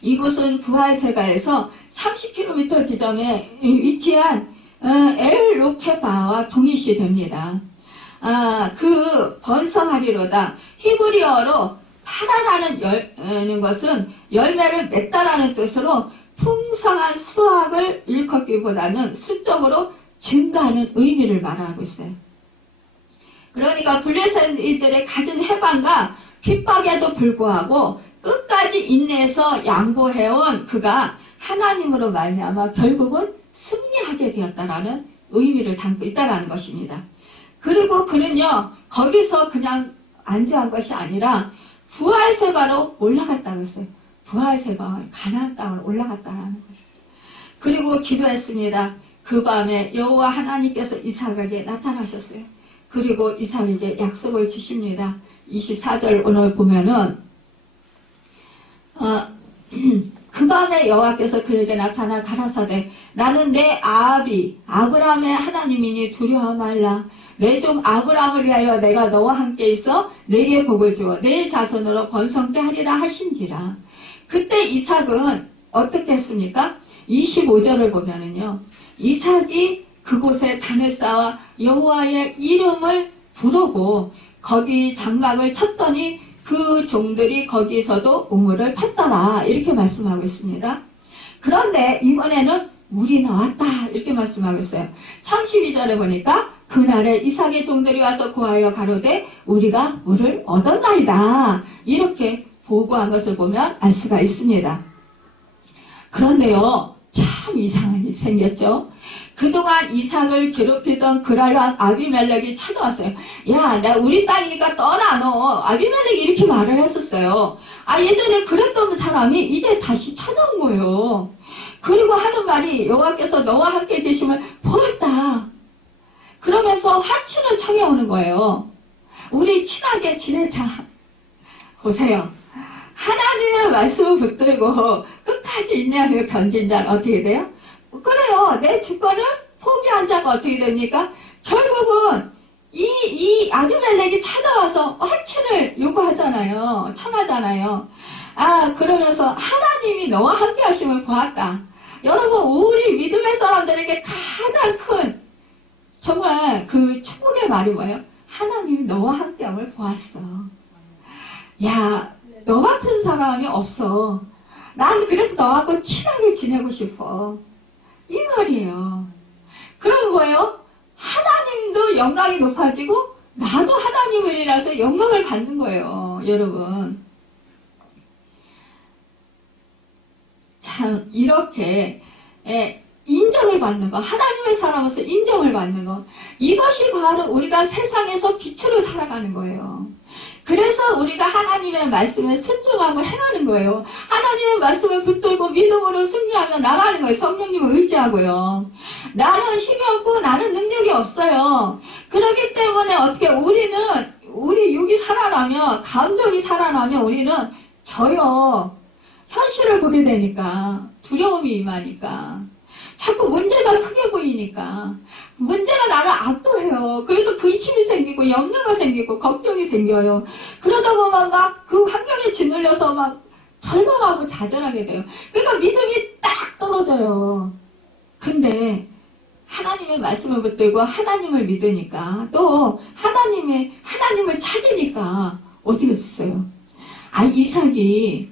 이곳은 부하세바에서 30km 지점에 위치한 엘 로케바와 동일시 됩니다. 그 번성하리로다. 히브리어로 파라라는 것은 열매를 맺다라는 뜻으로 풍성한 수확을 일컫기보다는 수적으로 증가하는 의미를 말하고 있어요. 그러니까 블레셋이들의 가진 해방과 핍박에도 불구하고 끝까지 인내해서 양보해온 그가 하나님으로 말미암아 결국은 승리하게 되었다라는 의미를 담고 있다는 것입니다. 그리고 그는요, 거기서 그냥 안주한 것이 아니라 부하세바로 올라갔다고 했어요. 부하세바, 가나안 땅으로 올라갔다는 거죠. 그리고 기도했습니다. 그 밤에 여호와 하나님께서 이삭에게 나타나셨어요. 그리고 이삭에게 약속을 주십니다. 24절 오늘 보면은 그 밤에 여호와께서 그에게 나타나 가라사대 나는 내 아비 아브라함의 하나님이니 두려워 말라. 내 종 아브라함을 위하여 내가 너와 함께 있어 내게 복을 주어 내 자손으로 번성케 하리라 하신지라. 그때 이삭은 어떻게 했습니까? 25절을 보면은요, 이삭이 그곳에 단을 쌓아 여호와의 이름을 부르고 거기 장막을 쳤더니 그 종들이 거기서도 우물을 팠더라 이렇게 말씀하고 있습니다. 그런데 이번에는 물이 나왔다 이렇게 말씀하고 있어요. 32절에 보니까 그날에 이삭의 종들이 와서 고하여 가로되 우리가 물을 얻었나이다 이렇게 보고한 것을 보면 알 수가 있습니다. 그런데요, 참 이상한 일이 생겼죠. 그동안 이삭을 괴롭히던 그랄한 아비멜렉이 찾아왔어요. 야, 나 우리 땅이니까 떠나 너. 아비멜렉이 이렇게 말을 했었어요. 예전에 그랬던 사람이 이제 다시 찾아온 거예요. 그리고 하는 말이 여호와께서 너와 함께 계심을 보았다. 그러면서 화친을 청해 오는 거예요. 우리 친하게 지내자. 보세요. 하나님의 말씀을 붙들고 끝까지 인내하며 견딘 자는 어떻게 돼요? 그래요. 내 주권을 포기한 자가 어떻게 됩니까? 결국은 이 아비멜렉이 찾아와서 화친을 요구하잖아요. 청하잖아요. 그러면서 하나님이 너와 함께 하심을 보았다. 여러분, 우리 믿음의 사람들에게 가장 큰 정말 그 축복의 말이 뭐예요? 하나님이 너와 함께 함을 보았어. 야, 너 같은 사람이 없어. 난 그래서 너하고 친하게 지내고 싶어. 이 말이에요. 그럼 뭐예요? 하나님도 영광이 높아지고 나도 하나님을이라서 영광을 받는 거예요. 여러분. 참 이렇게 인정을 받는 거, 하나님의 사람으로서 인정을 받는 거, 이것이 바로 우리가 세상에서 빛으로 살아가는 거예요. 그래서 우리가 하나님의 말씀에 순종하고 행하는 거예요. 하나님의 말씀을 붙들고 믿음으로 승리하며 나가는 거예요. 성령님을 의지하고요. 나는 힘이 없고 나는 능력이 없어요. 그렇기 때문에 어떻게 우리 육이 살아나면, 감정이 살아나면 우리는 져요. 현실을 보게 되니까, 두려움이 임하니까, 자꾸 문제가 크게 보이니까, 문제가 나를 압도해요. 그래서 근심이 생기고, 염려가 생기고, 걱정이 생겨요. 그러다 보면 막 그 환경에 짓눌려서 막 절망하고 좌절하게 돼요. 그러니까 믿음이 딱 떨어져요. 근데 하나님의 말씀을 붙들고 하나님을 믿으니까, 또 하나님을 찾으니까 어떻게 됐어요? 이삭이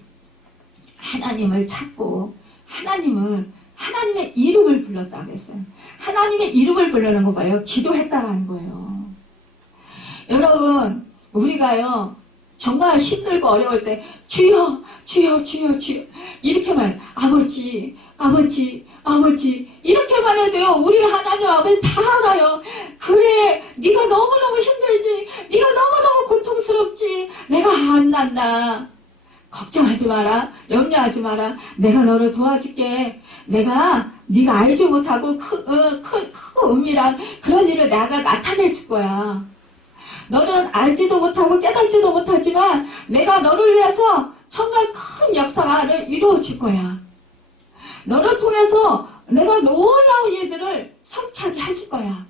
하나님을 찾고 하나님의 이름을 불렀다고 했어요. 하나님의 이름을 부르는 거 봐요. 기도했다라는 거예요. 여러분, 우리가요, 정말 힘들고 어려울 때 주여 주여 주여 주여 이렇게만 아버지 아버지 아버지 이렇게만 해도요, 우리 하나님 아버지 다 알아요. 그래, 네가 너무너무 힘들지, 네가 너무너무 고통스럽지, 내가 안 난다. 걱정하지 마라, 염려하지 마라, 내가 너를 도와줄게. 내가 네가 알지 못하고 크고 은밀한 그런 일을 내가 나타낼 줄 거야. 너는 알지도 못하고 깨닫지도 못하지만 내가 너를 위해서 정말 큰 역사를 이루어 줄 거야. 너를 통해서 내가 놀라운 일들을 성취하게 해줄 거야.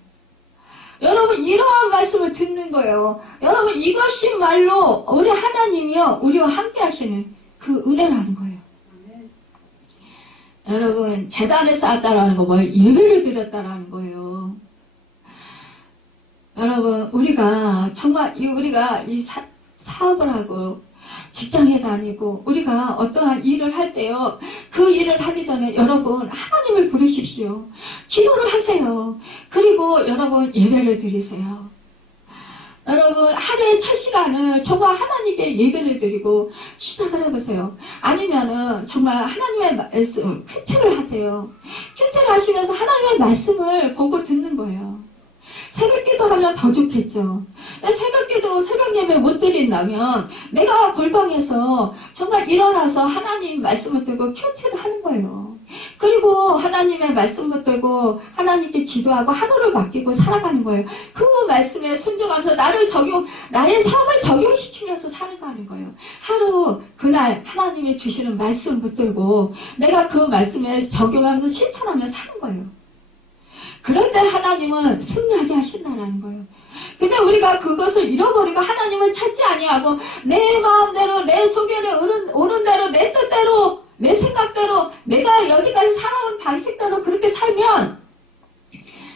여러분, 이러한 말씀을 듣는 거예요. 여러분, 이것이 말로 우리 하나님이요, 우리와 함께 하시는 그 은혜라는 거예요. 여러분, 제단을 쌓았다라는 거 뭐예요? 예배를 드렸다라는 거예요. 여러분, 우리가 정말 우리가 이 사업을 하고 직장에 다니고 우리가 어떠한 일을 할 때요, 그 일을 하기 전에 여러분 하나님을 부르십시오. 기도를 하세요. 그리고 여러분 예배를 드리세요. 여러분, 하루의 첫 시간을 정말 하나님께 예배를 드리고 시작을 해보세요. 아니면은 정말 하나님의 말씀, 큐티를 하세요. 큐티를 하시면서 하나님의 말씀을 보고 듣는 거예요. 새벽 기도하면 더 좋겠죠. 새벽 기도, 새벽 예배 못 드린다면 내가 골방에서 정말 일어나서 하나님 말씀을 들고 큐티를 하는 거예요. 그리고 하나님의 말씀을 들고 하나님께 기도하고 하루를 맡기고 살아가는 거예요. 그 말씀에 순종하면서 나의 삶을 적용시키면서 살아가는 거예요. 하루, 그날 하나님이 주시는 말씀 붙들고 내가 그 말씀에 적용하면서 실천하면서 사는 거예요. 그럴 때 하나님은 승리하게 하신다는 거예요. 근데 우리가 그것을 잃어버리고 하나님을 찾지 아니하고 내 마음대로, 내 속에 오른 대로, 내 뜻대로, 내 생각대로, 내가 여지까지 살아온 방식대로 그렇게 살면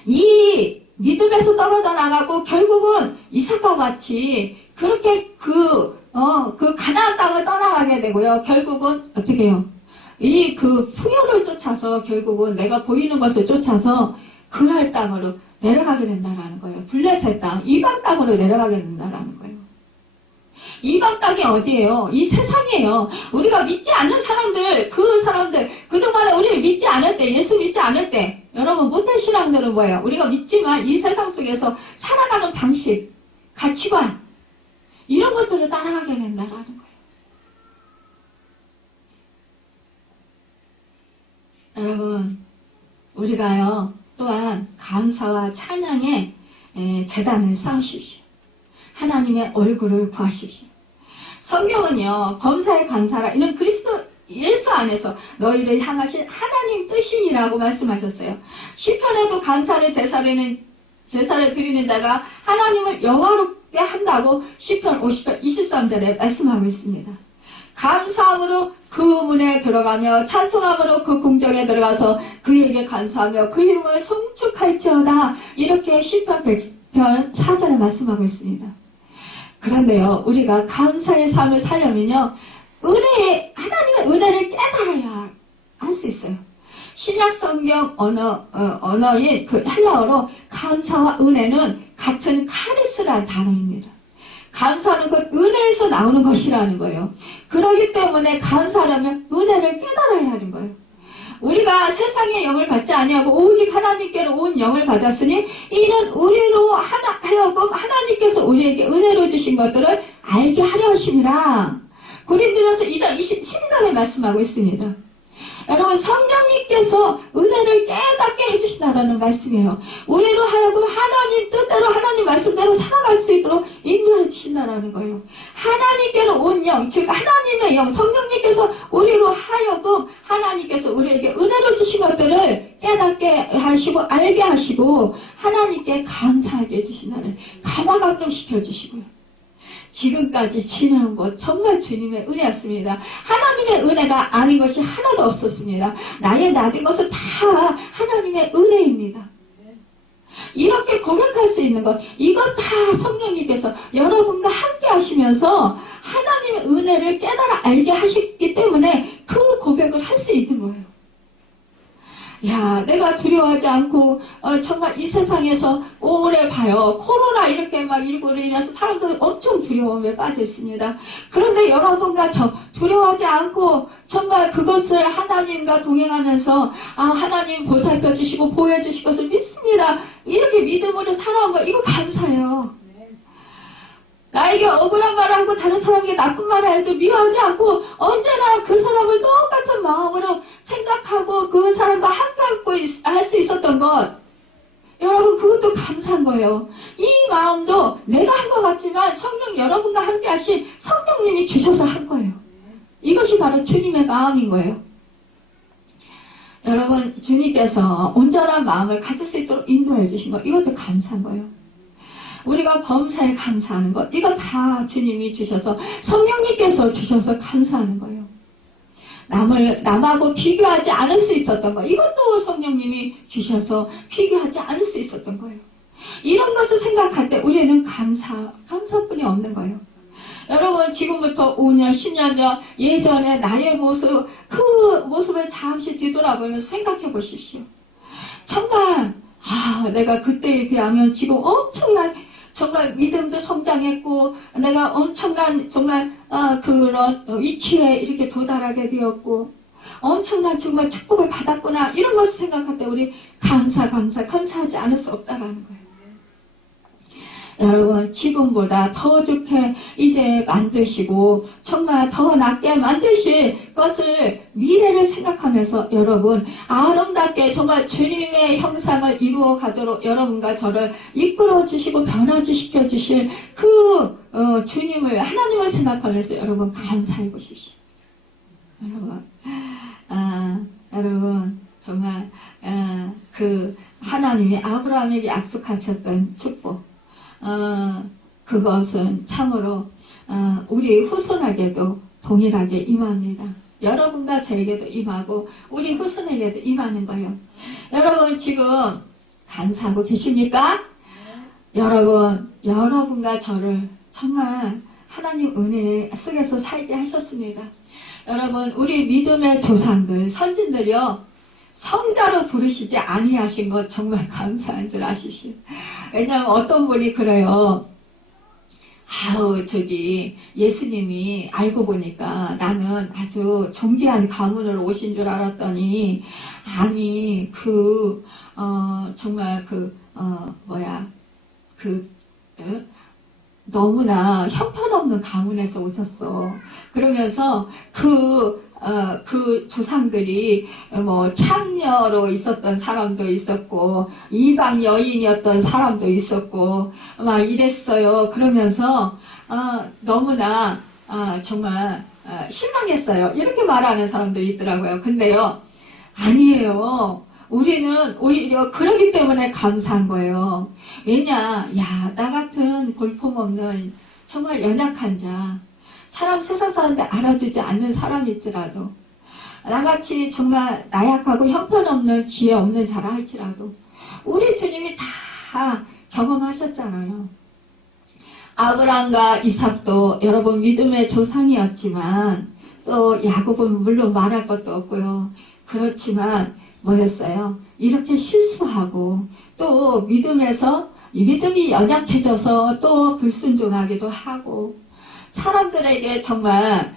이 믿음에서 떨어져 나가고 결국은 이삭과 같이 그렇게 그 가나안 땅을 떠나가게 되고요. 결국은 어떻게 해요? 그 풍요를 쫓아서 결국은 내가 보이는 것을 쫓아서 그날 땅으로 내려가게 된다는 거예요. 블레셋 땅, 이방 땅으로 내려가게 된다는 거예요. 이방 땅이 어디예요? 이 세상이에요. 우리가 믿지 않는 사람들, 그동안에 우리 믿지 않을 때, 예수 믿지 않을 때, 여러분, 못된 신앙들은 뭐예요? 우리가 믿지만 이 세상 속에서 살아가는 방식, 가치관, 이런 것들을 따라가게 된다는 거예요. 여러분, 우리가요, 또한 감사와 찬양의 제단을 쌓으십시오. 하나님의 얼굴을 구하십시오. 성경은요, 범사에 감사라, 이는 그리스도 예수 안에서 너희를 향하신 하나님 뜻이니라고 말씀하셨어요. 시편에도 감사를 제사를 드리는 자가 하나님을 영화롭게 한다고 시편 50편 23절에 말씀하고 있습니다. 감사함으로 그 문에 들어가며 찬송함으로 그 궁정에 들어가서 그에게 감사하며 그 이름을 송축할지어다, 이렇게 시편 100편 4절에 말씀하고 있습니다. 그런데요, 우리가 감사의 삶을 살려면요, 하나님의 은혜를 깨달아야 할 수 있어요. 신약 성경 언어인 그 헬라어로 감사와 은혜는 같은 카리스라는 단어입니다. 감사하는 것, 은혜에서 나오는 것이라는 거예요. 그렇기 때문에 감사하려면 은혜를 깨달아야 하는 거예요. 우리가 세상의 영을 받지 아니하고 오직 하나님께로 온 영을 받았으니 이는 우리로 하여금 하나님께서 우리에게 은혜로 주신 것들을 알게 하려 하심이라. 고린도전서 2장 12절에 말씀하고 있습니다. 여러분, 성령님께서 은혜를 깨닫게 해주신다는 말씀이에요. 우리로 하여금 하나님 뜻대로, 하나님 말씀대로 살아갈 수 있도록 인도해 주신다는 거예요. 하나님께로 온 영, 즉 하나님의 영, 성령님께서 우리로 하여금 하나님께서 우리에게 은혜를 주신 것들을 깨닫게 하시고 알게 하시고 하나님께 감사하게 해주신다는, 감화감동시켜 주시고요. 지금까지 지내온 것 정말 주님의 은혜였습니다. 하나님의 은혜가 아닌 것이 하나도 없었습니다. 나의 나된 것은 다 하나님의 은혜입니다. 이렇게 고백할 수 있는 것, 이것 다 성령님께서 여러분과 함께 하시면서 하나님의 은혜를 깨달아 알게 하셨기 때문에 그 고백을 할 수 있는 거예요. 야, 내가 두려워하지 않고 정말 이 세상에서 오래 봐요. 코로나 이렇게 막 일고를 인해서 사람들이 엄청 두려움에 빠져 있습니다. 그런데 여러분과 저 두려워하지 않고 정말 그것을 하나님과 동행하면서 하나님 보살펴 주시고 보호해 주실 것을 믿습니다. 이렇게 믿음으로 살아온 거, 이거 감사해요. 나에게 억울한 말을 하고 다른 사람에게 나쁜 말을 해도 미워하지 않고 언제나 그 사람을 똑같은 마음으로 생각하고 그 사람과 함께 할 수 있었던 것, 여러분, 그것도 감사한 거예요. 이 마음도 내가 한 것 같지만 성령, 여러분과 함께 하신 성령님이 주셔서 한 거예요. 이것이 바로 주님의 마음인 거예요. 여러분, 주님께서 온전한 마음을 가질 수 있도록 인도해 주신 것, 이것도 감사한 거예요. 우리가 범사에 감사하는 것, 이거 다 주님이 주셔서, 성령님께서 주셔서 감사하는 거예요. 남하고 비교하지 않을 수 있었던 것, 이것도 성령님이 주셔서 비교하지 않을 수 있었던 거예요. 이런 것을 생각할 때 우리는 감사뿐이 없는 거예요. 여러분, 지금부터 5년, 10년 전 예전에 나의 모습, 그 모습을 잠시 뒤돌아보면서 생각해 보십시오. 정말 내가 그때에 비하면 지금 엄청난 정말 믿음도 성장했고 내가 엄청난 정말 그런 위치에 이렇게 도달하게 되었고 엄청난 정말 축복을 받았구나, 이런 것을 생각할 때 우리 감사하지 않을 수 없다라는 거예요. 여러분, 지금보다 더 좋게 이제 만드시고 정말 더 낫게 만드실 것을, 미래를 생각하면서 여러분 아름답게 정말 주님의 형상을 이루어 가도록 여러분과 저를 이끌어 주시고 변화시켜 주실 그 주님을, 하나님을 생각하면서 여러분 감사해 보십시오. 여러분 정말 그 하나님이 아브라함에게 약속하셨던 축복, 그것은 참으로 우리 후손에게도 동일하게 임합니다. 여러분과 저에게도 임하고 우리 후손에게도 임하는 거예요. 여러분 지금 감사하고 계십니까? 여러분과 저를 정말 하나님 은혜 속에서 살게 하셨습니다. 여러분, 우리 믿음의 조상들, 선진들이요, 성자로 부르시지 아니하신 것 정말 감사한 줄 아십시오. 왜냐하면 어떤 분이 그래요. 예수님이 알고 보니까 나는 아주 존귀한 가문으로 오신 줄 알았더니, 아니, 정말 너무나 형편없는 가문에서 오셨어. 그러면서 그 조상들이 창녀로 있었던 사람도 있었고 이방 여인이었던 사람도 있었고 막 이랬어요. 그러면서 너무나 정말 실망했어요. 이렇게 말하는 사람도 있더라고요. 근데요, 아니에요. 우리는 오히려 그러기 때문에 감사한 거예요. 왜냐, 나 같은 볼품없는 정말 연약한 자, 세상 사람들 알아주지 않는 사람일지라도, 나같이 정말 나약하고 형편없는 지혜 없는 자라 할지라도 우리 주님이 다 경험하셨잖아요. 아브라함과 이삭도 여러분 믿음의 조상이었지만, 또 야곱은 물론 말할 것도 없고요. 그렇지만 뭐였어요? 이렇게 실수하고 또 믿음이 연약해져서 또 불순종하기도 하고 사람들에게 정말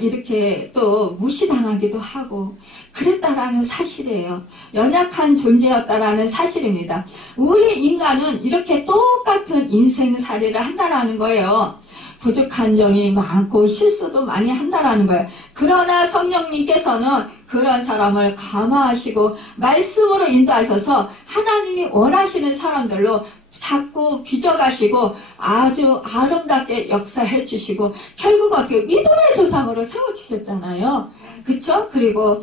이렇게 또 무시당하기도 하고 그랬다라는 사실이에요. 연약한 존재였다라는 사실입니다. 우리 인간은 이렇게 똑같은 인생살이를 한다라는 거예요. 부족한 점이 많고 실수도 많이 한다라는 거예요. 그러나 성령님께서는 그런 사람을 감화하시고 말씀으로 인도하셔서 하나님이 원하시는 사람들로 자꾸 빚어가시고 아주 아름답게 역사해 주시고 결국 어떻게 믿음의 조상으로 세워주셨잖아요. 그쵸? 그리고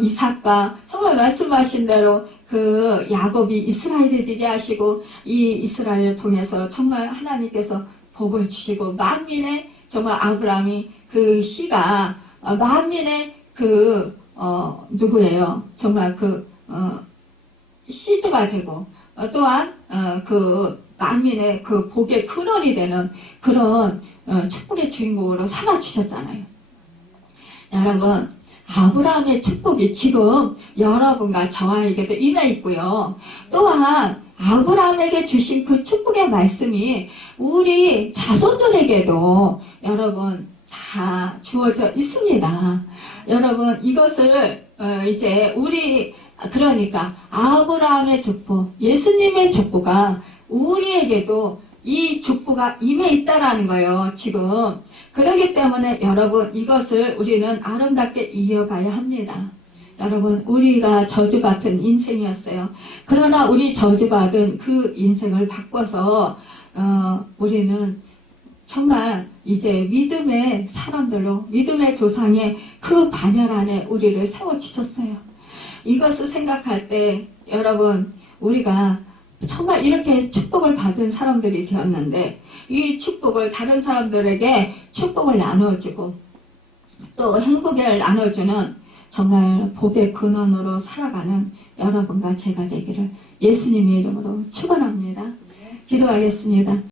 이삭과 정말 말씀하신 대로 그 야곱이 이스라엘이 되게 하시고 이 이스라엘을 통해서 정말 하나님께서 복을 주시고 만민의 정말 아브라함이 그 씨가 만민의 그 누구예요? 정말 그 씨주가 되고 또한 그 만민의 그 복의 근원이 되는 그런 축복의 주인공으로 삼아 주셨잖아요. 여러분, 아브라함의 축복이 지금 여러분과 저에게도 임해 있고요. 또한 아브라함에게 주신 그 축복의 말씀이 우리 자손들에게도 여러분 다 주어져 있습니다. 여러분, 이것을 이제 우리 그러니까 아브라함의 족보, 예수님의 족보가 우리에게도 이 족보가 임해 있다라는 거예요, 지금. 그렇기 때문에 여러분, 이것을 우리는 아름답게 이어가야 합니다. 여러분, 우리가 저주받은 인생이었어요. 그러나 우리 저주받은 그 인생을 바꿔서 우리는 정말 이제 믿음의 사람들로, 믿음의 조상의 그 반열 안에 우리를 세워주셨어요. 이것을 생각할 때 여러분, 우리가 정말 이렇게 축복을 받은 사람들이 되었는데 이 축복을 다른 사람들에게 축복을 나눠주고 또 행복을 나눠주는 정말 복의 근원으로 살아가는 여러분과 제가 되기를 예수님의 이름으로 축원합니다. 기도하겠습니다.